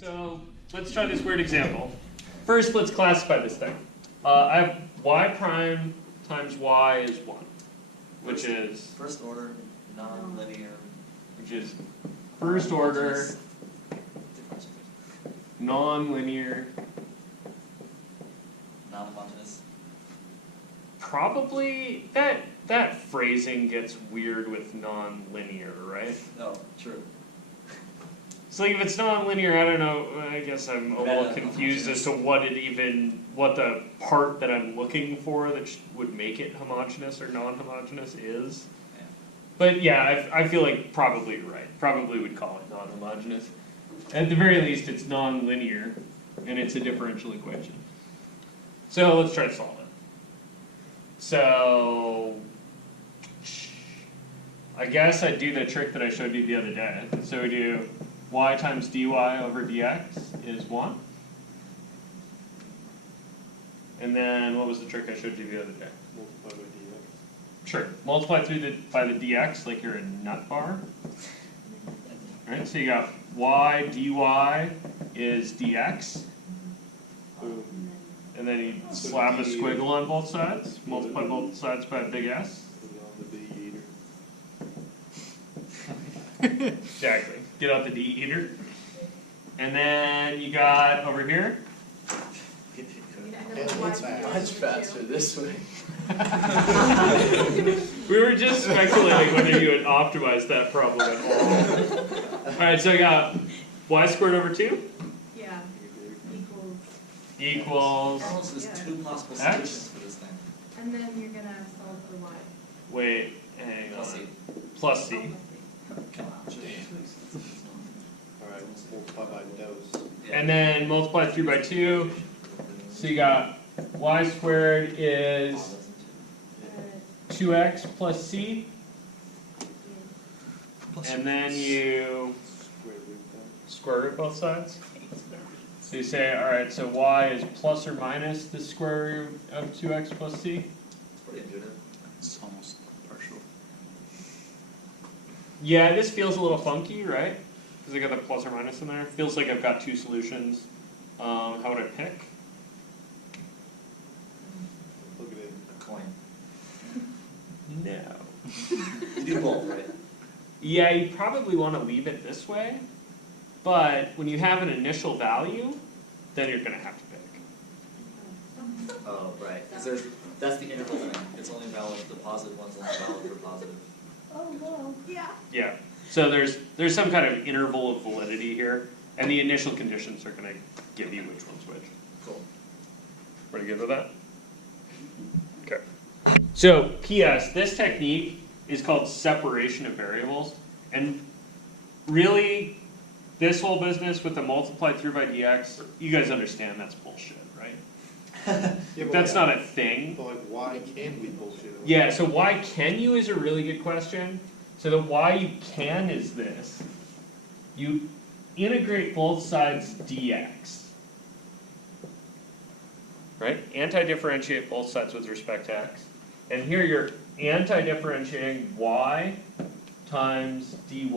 So let's try this weird example. First, let's classify this thing. I have y prime times y is 1, which is first order, non-linear. which is first order, non-linear. Non-homogeneous. Probably that phrasing gets weird with non-linear, right? No, true. So like if it's non-linear, I don't know. I guess I'm a little confused as to what the part that I'm looking for that would make it homogeneous or non-homogeneous is. Yeah. But yeah, I feel like probably you're right. Probably would call it non-homogeneous. At the very least, it's non-linear, and it's a differential equation. So let's try to solve it. So I guess I'd do the trick that I showed you the other day. So we do y times dy over dx is 1. And then what was the trick I showed you the other day? Multiply by dx. Sure. Multiply by the dx like you're a nut bar. Right? So you got y dy is dx. Boom. And then you slap a squiggle on both sides. Multiply both sides by a big S. Put it on the big eater. Exactly. Get out the D eater. And then you got over here. It's much faster this way. We were just speculating whether you had optimized that problem at all. Alright, so I got y squared over 2 Yeah, equals, equals. Almost there's Yeah. 2 possible X. solutions for this thing. and then you're gonna solve for y. Wait, hang Plus on. C. Plus C. Come on. Alright, multiply by dose. Yeah. And then multiply 3 by 2. So you got y squared is 2x plus c. And then you Square root that. square root both sides. So you say, alright, so y is plus or minus the square root of 2x plus c. It's pretty intuitive. It's almost partial. Yeah, this feels a little funky, right? Because I got the plus or minus in there. Feels like I've got 2 solutions. How would I pick? Look at it. A coin. No. You do both, right? Yeah, you probably want to leave it this way. But when you have an initial value, then you're going to have to pick. Oh, right. Because that's the interval thing. It's only valid for the positive ones, only valid for positive. Oh, no. Yeah. Yeah. So there's some kind of interval of validity here, and the initial conditions are going to give you which one's which. Cool. Pretty good with that? Okay. So, P.S. This technique is called separation of variables, and really, this whole business with the multiply through by dx, you guys understand that's bullshit, right? Yeah, but That's not a thing. But like, why can we bullshit? Yeah, so why can you is a really good question. So the why you can is this. You integrate both sides dx. Right? Anti-differentiate both sides with respect to x. And here you're anti-differentiating y times dy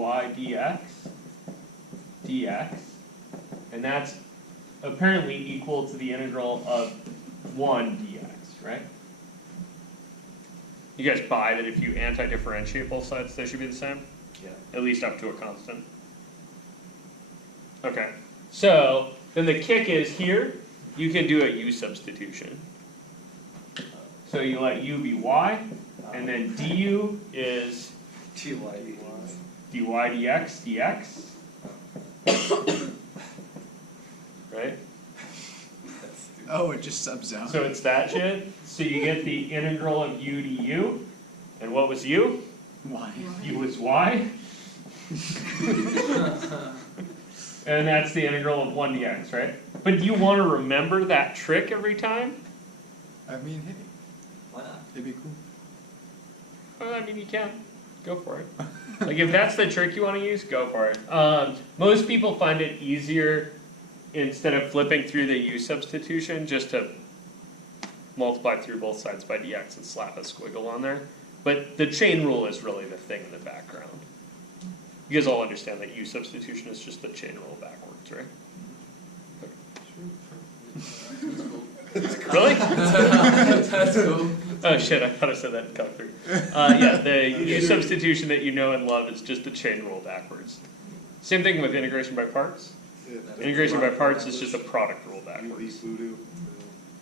dx. And that's apparently equal to the integral of 1 dx, right? You guys buy that if you anti-differentiate both sides, they should be the same? Yeah. At least up to a constant. Okay. So, then the kick is here, you can do a u substitution. So you let u be y, and then du is dy. dy dx dx. Right? Oh, it just subs out. So it's that shit. So you get the integral of u du. And what was u? Why? U was y. And that's the integral of 1 dx, right? But do you want to remember that trick every time? I mean, hey, Why not? it'd be cool. Well, I mean, you can. Go for it. Like, if that's the trick you want to use, go for it. Most people find it easier, instead of flipping through the u substitution, just to multiply through both sides by dx and slap a squiggle on there. But the chain rule is really the thing in the background. You guys all understand that u substitution is just the chain rule backwards, right? Really? That's cool. Oh shit, I thought I said that in cut through. Yeah, the use substitution that you know and love is just a chain rule backwards. Same thing with integration by parts. Yeah. Integration by parts is just a product rule Leave backwards. voodoo.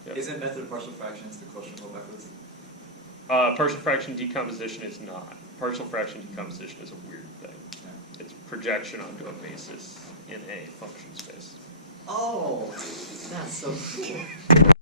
Yep. Isn't method of partial fractions the quotient rule backwards? Partial fraction decomposition is not. Partial fraction decomposition is a weird thing. It's projection onto a basis in a function space. Oh, that's so cool.